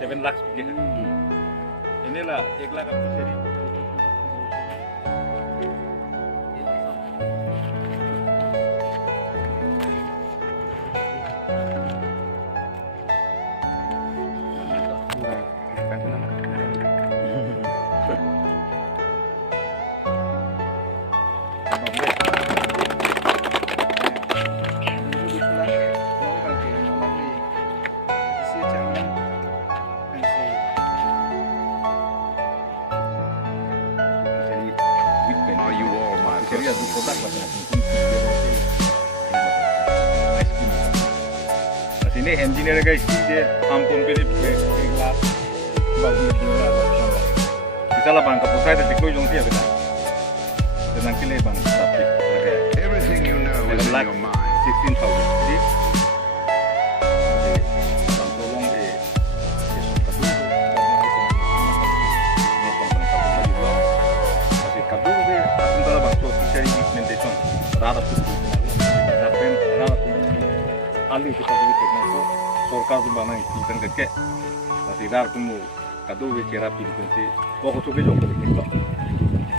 7 lakhs bikin. Inilah 1 lakh आपकी शरीर Jadi ada kotak lah nah sini engineer guys dia ampun pilih kelas bagus juga bisa lah bang kapal saya tapi jong sih ya kita dan nanti le bang tapi Everything you know is in your mind. 16,000 jadi bang tolong ali kita beli teknologi sorkar tu bana ikan keke tapi dar tumu kado we kera pilih pensi pokok tu bejong beli kita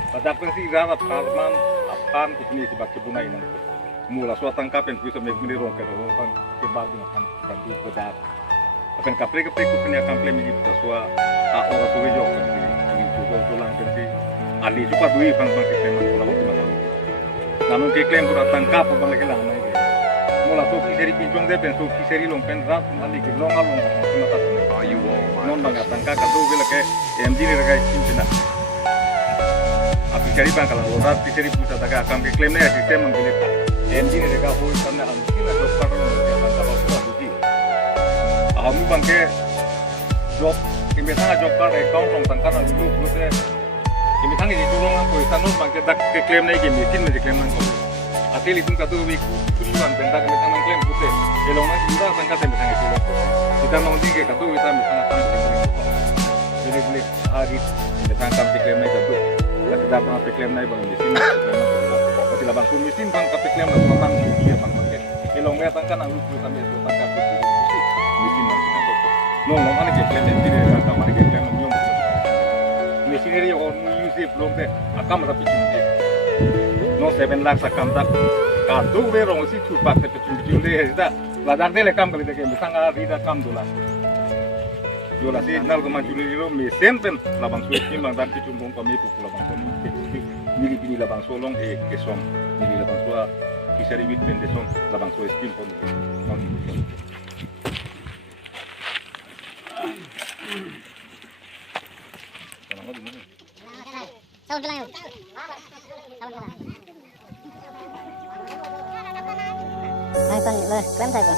pada pensi dar aparman apan kini si baki bunai nang mula suatan kapen bisa meguni rong ke rong kan ke bagu kan kado pedar akan kapre kapre ku punya kample mi kita sua a ora tu bejong pensi ini juga tulang pensi ali juga dui bang bang keman pula waktu malam namun keklaim pura tangkap bang lagi lah naik mula so kiseri pinjong de penso kiseri long pen rat ali ke long along mata Are you all my non bang tangka kado bela ke MD ni regai cinta api cari bang kalau rat kiseri pusa taga akan keklaim na sistem mangkile MD ni regai hoi karena mungkin ada job card long ke bang kalau pura duji amu bang ke job kemisangan job card account long tangka na dulu buse kemisangan itu long apa itu non bang ke dak keklaim na ke mesin na keklaim na atil itu kado week tujuan benda kemisangan klaim buse elong na juga tangka kemisangan itu kita mau di kado kita misalnya kan jadi beli hari misalnya kan klaim na kado ya kita pernah klaim na bang mesin tapi lah bang mesin bang tapi klaim na tentang dia bang pakai elong na tangka na lupa sampai itu tangka mesin bang kita kado non kan klaim na tidak tangka mari klaim na nyom mesin ini orang use belum deh akam tapi cuma no 7 lakhs akam tak kado berong si cupak tapi cuma deh kita ladang deh lekam kali deh misalnya rida kam dola dola si nal koma juli lo mesin pen labang suikin bang dan cumbung kami tu labang kami mili pini labang solong kesom mili labang sua kisari bit pen desom labang so skin pon Tahun bilang yuk. Tahun bilang. Klaim saya